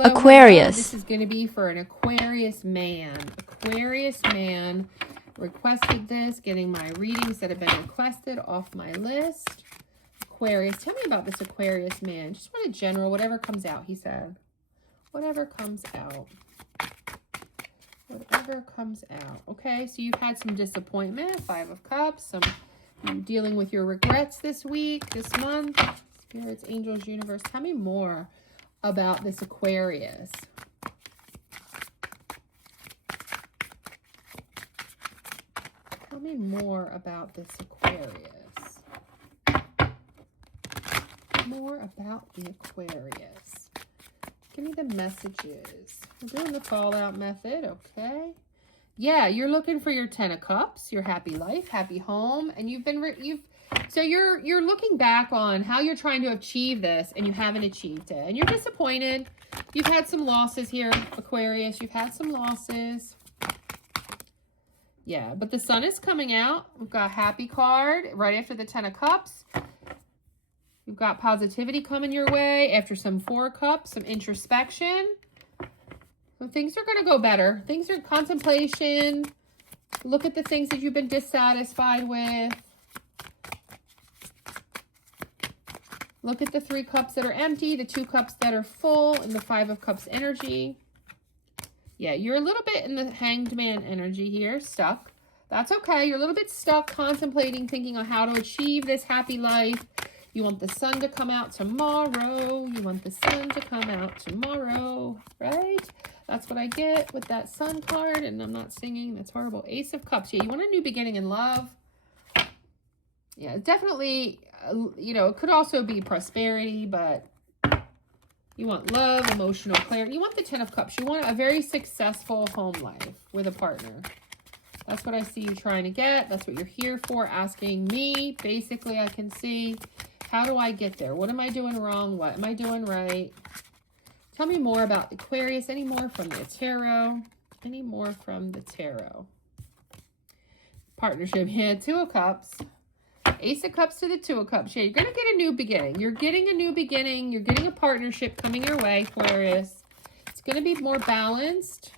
Aquarius. This is going to be for an Aquarius man. Aquarius man requested this, getting my readings that have been requested off my list. Aquarius, tell me about this Aquarius man. Just want a general, whatever comes out, he said. Whatever comes out. Whatever comes out. Okay, so you've had some disappointment, 5 of Cups, you're dealing with your regrets this week, this month. Spirits, angels, universe, tell me more about this Aquarius. Tell me more about this Aquarius. More about the Aquarius. Give me the messages. We're doing the fallout method, okay? Yeah, you're looking for your 10 of Cups, your happy life, happy home, and so you're looking back on how you're trying to achieve this and you haven't achieved it. And you're disappointed. You've had some losses here, Aquarius. You've had some losses. Yeah, but the sun is coming out. We've got a happy card right after the 10 of Cups. You've got positivity coming your way after some 4 of Cups, some introspection. So things are going to go better. Things are contemplation. Look at the things that you've been dissatisfied with. Look at the 3 cups that are empty, the 2 cups that are full, and the 5 of Cups energy. Yeah, you're a little bit in the Hanged Man energy here, stuck. That's okay. You're a little bit stuck, contemplating, thinking on how to achieve this happy life. You want the sun to come out tomorrow. You want the sun to come out tomorrow, right? That's what I get with that sun card, and I'm not singing. That's horrible. Ace of Cups. Yeah, you want a new beginning in love. Yeah, definitely, you know, it could also be prosperity, but you want love, emotional clarity. You want the 10 of Cups. You want a very successful home life with a partner. That's what I see you trying to get. That's what you're here for, asking me. Basically, I can see, how do I get there? What am I doing wrong? What am I doing right? Tell me more about Aquarius. Any more from the tarot? Any more from the tarot? Partnership. Yeah, 2 of Cups. Ace of Cups to the 2 of Cups. Yeah, you're going to get a new beginning. You're getting a new beginning. You're getting a partnership coming your way, Aquarius. It's going to be more balanced.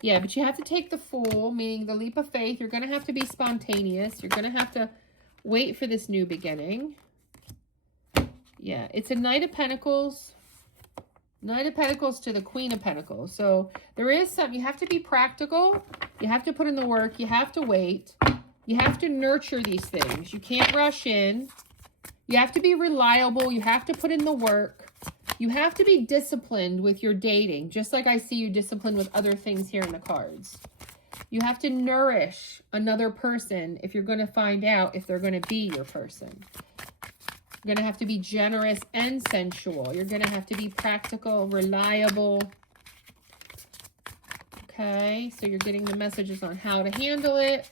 Yeah, but you have to take the Fool, meaning the leap of faith. You're going to have to be spontaneous. You're going to have to wait for this new beginning. Yeah, it's a Knight of Pentacles. Knight of Pentacles to the Queen of Pentacles. So there is something, you have to be practical. You have to put in the work. You have to wait. You have to nurture these things. You can't rush in. You have to be reliable. You have to put in the work. You have to be disciplined with your dating, just like I see you disciplined with other things here in the cards. You have to nourish another person if you're going to find out if they're going to be your person. You're going to have to be generous and sensual. You're going to have to be practical, reliable. Okay, so you're getting the messages on how to handle it.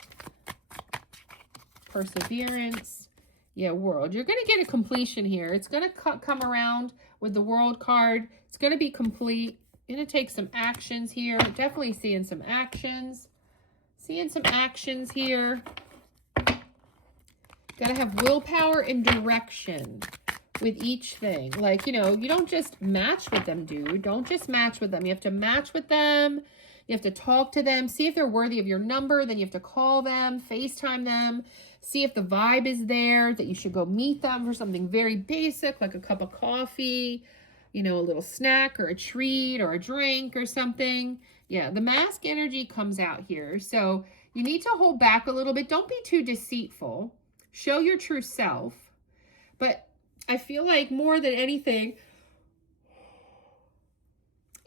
Perseverance. Yeah, World. You're going to get a completion here. It's going to come around with the World card. It's going to be complete. Going to take some actions here. Definitely seeing some actions. Seeing some actions here. Got to have willpower and direction with each thing. Like, you know, you don't just match with them, dude. Don't just match with them. You have to match with them. You have to talk to them. See if they're worthy of your number. Then you have to call them, FaceTime them. See if the vibe is there, that you should go meet them for something very basic, like a cup of coffee, you know, a little snack or a treat or a drink or something. Yeah, the Mask energy comes out here. So you need to hold back a little bit. Don't be too deceitful. Show your true self. But I feel like more than anything,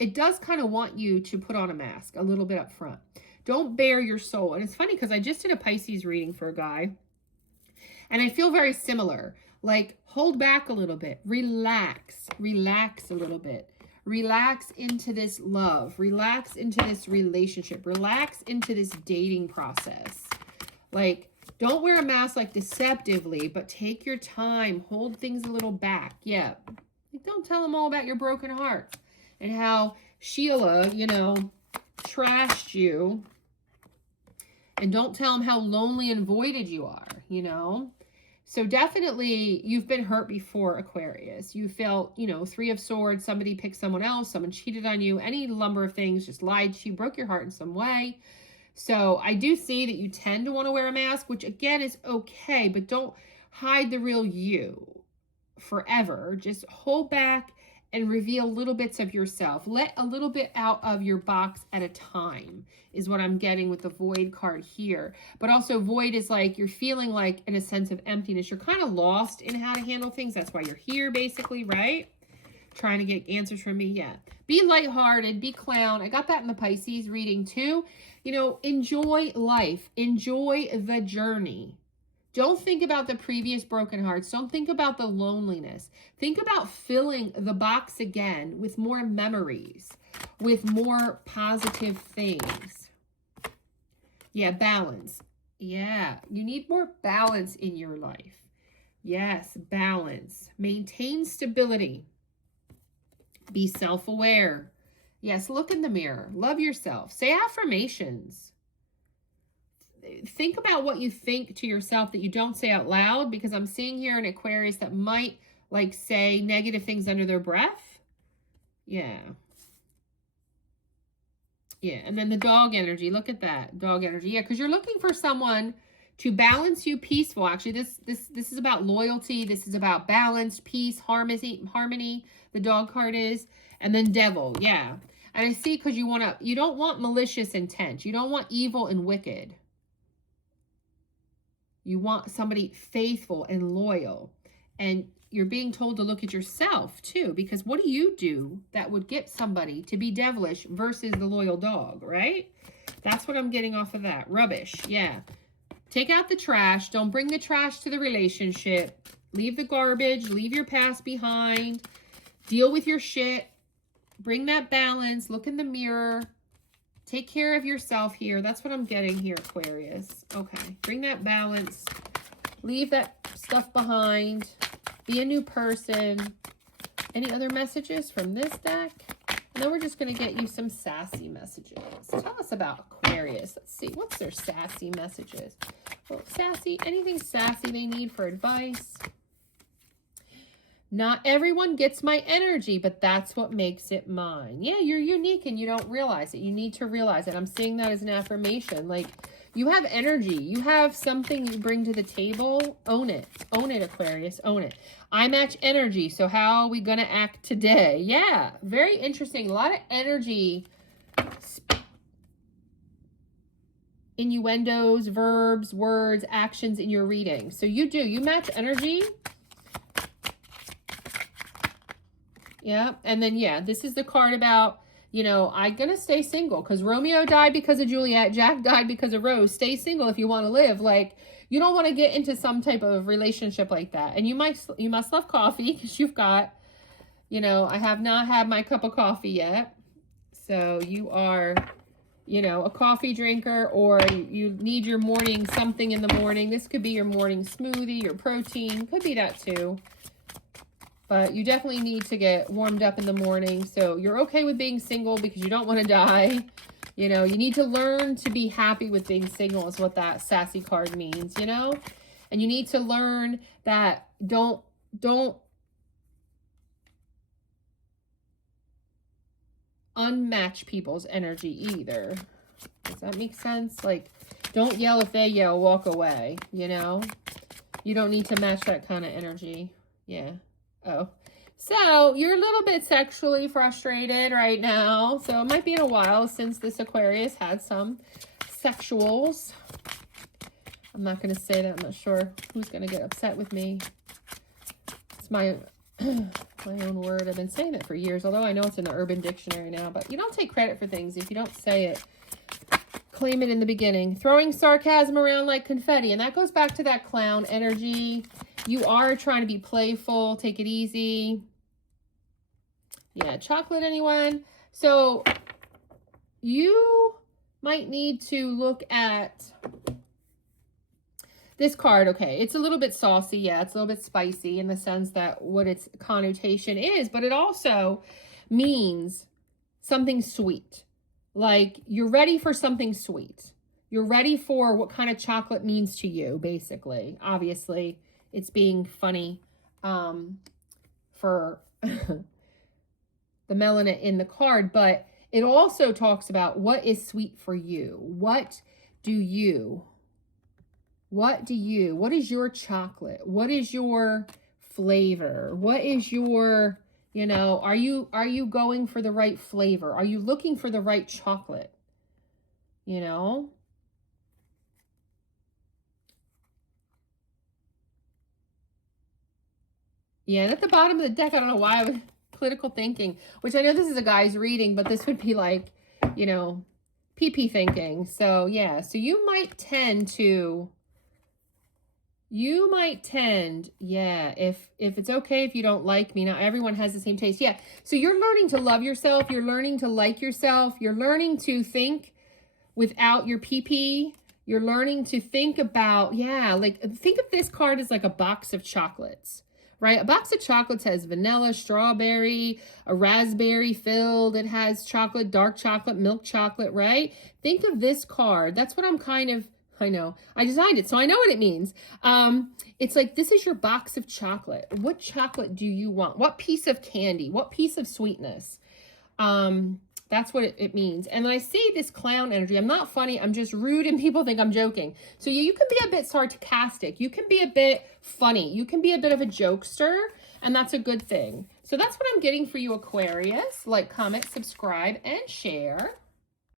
it does kind of want you to put on a mask a little bit up front. Don't bare your soul. And it's funny because I just did a Pisces reading for a guy. And I feel very similar. Like, hold back a little bit. Relax. Relax a little bit. Relax into this love. Relax into this relationship. Relax into this dating process. Like, don't wear a mask like deceptively, but take your time. Hold things a little back. Yeah. Like, don't tell them all about your broken heart and how Sheila, you know, trashed you. And don't tell them how lonely and voided you are, you know. So definitely you've been hurt before, Aquarius. You felt, you know, Three of Swords, somebody picked someone else, someone cheated on you, any number of things, just lied to you, broke your heart in some way. So I do see that you tend to want to wear a mask, which again is okay, but don't hide the real you forever. Just hold back and reveal little bits of yourself. Let a little bit out of your box at a time is what I'm getting with the Void card here. But also Void is like you're feeling like in a sense of emptiness. You're kind of lost in how to handle things. That's why you're here basically, right? Trying to get answers from me. Yeah. Be lighthearted. Be clown. I got that in the Pisces reading too. You know, enjoy life. Enjoy the journey. Don't think about the previous broken hearts. Don't think about the loneliness. Think about filling the box again with more memories, with more positive things. Yeah, balance. Yeah, you need more balance in your life. Yes, balance. Maintain stability. Be self-aware. Yes, look in the mirror. Love yourself. Say affirmations. Think about what you think to yourself that you don't say out loud, because I'm seeing here an Aquarius that might like say negative things under their breath. Yeah. Yeah, and then the dog energy. Look at that. Dog energy. Yeah, because you're looking for someone to balance you peaceful. Actually, this is about loyalty. This is about balance, peace, harmony. The dog card is. And then devil. Yeah. And I see because you don't want malicious intent. You don't want evil and wicked. You want somebody faithful and loyal. And you're being told to look at yourself too, because what do you do that would get somebody to be devilish versus the loyal dog, right? That's what I'm getting off of that. Rubbish. Yeah. Take out the trash. Don't bring the trash to the relationship. Leave the garbage. Leave your past behind. Deal with your shit. Bring that balance. Look in the mirror. Take care of yourself here. That's what I'm getting here, Aquarius. Okay. Bring that balance. Leave that stuff behind. Be a new person. Any other messages from this deck? And then we're just going to get you some sassy messages. Tell us about Aquarius. Let's see. What's their sassy messages? Well, sassy. Anything sassy they need for advice? Not everyone gets my energy, but that's what makes it mine. Yeah, you're unique and you don't realize it. You need to realize it. I'm seeing that as an affirmation. Like, you have energy. You have something you bring to the table. Own it. Own it, Aquarius. Own it. I match energy. So how are we going to act today? Yeah, very interesting. A lot of energy. Innuendos, verbs, words, actions in your reading. So you do. You match energy. Yeah, and then, yeah, this is the card about, you know, I'm going to stay single because Romeo died because of Juliet. Jack died because of Rose. Stay single if you want to live. Like, you don't want to get into some type of relationship like that. And you must love coffee because you've got, you know, I have not had my cup of coffee yet. So you are, you know, a coffee drinker, or you need your morning something in the morning. This could be your morning smoothie, your protein. Could be that too. But you definitely need to get warmed up in the morning. So you're okay with being single because you don't want to die. You know, you need to learn to be happy with being single is what that sassy card means, you know? And you need to learn that don't unmatch people's energy either. Does that make sense? Like, don't yell if they yell, walk away, you know? You don't need to match that kind of energy. Yeah. Oh, so you're a little bit sexually frustrated right now. So it might be in a while since this Aquarius had some sexuals. I'm not going to say that. I'm not sure who's going to get upset with me. It's my own word. I've been saying it for years, although I know it's in the Urban Dictionary now. But you don't take credit for things if you don't say it. Claim it in the beginning. Throwing sarcasm around like confetti. And that goes back to that clown energy. You are trying to be playful. Take it easy. Yeah, chocolate, anyone? So you might need to look at this card. Okay, it's a little bit saucy. Yeah, it's a little bit spicy in the sense that what its connotation is. But it also means something sweet. Like, you're ready for something sweet. You're ready for what kind of chocolate means to you, basically. Obviously, it's being funny for the melanin in the card, but it also talks about what is sweet for you. What is your chocolate? What is your flavor? What is your, you know, are you going for the right flavor? Are you looking for the right chocolate? You know? Yeah, and at the bottom of the deck, I don't know why I was political thinking, which I know this is a guy's reading, but this would be like, you know, PP thinking. So yeah, so you might tend, yeah, if it's okay if you don't like me. Now, everyone has the same taste. Yeah, so you're learning to love yourself. You're learning to like yourself. You're learning to think without your PP. You're learning to think about, yeah, like think of this card as like a box of chocolates, right? A box of chocolates has vanilla, strawberry, a raspberry filled. It has chocolate, dark chocolate, milk chocolate, right? Think of this card. That's what I'm kind of, I know. I designed it, so I know what it means. It's like, this is your box of chocolate. What chocolate do you want? What piece of candy? What piece of sweetness? That's what it means. And when I see this clown energy, I'm not funny. I'm just rude and people think I'm joking. So you can be a bit sarcastic. You can be a bit funny. You can be a bit of a jokester, and that's a good thing. So that's what I'm getting for you, Aquarius. Like, comment, subscribe, and share.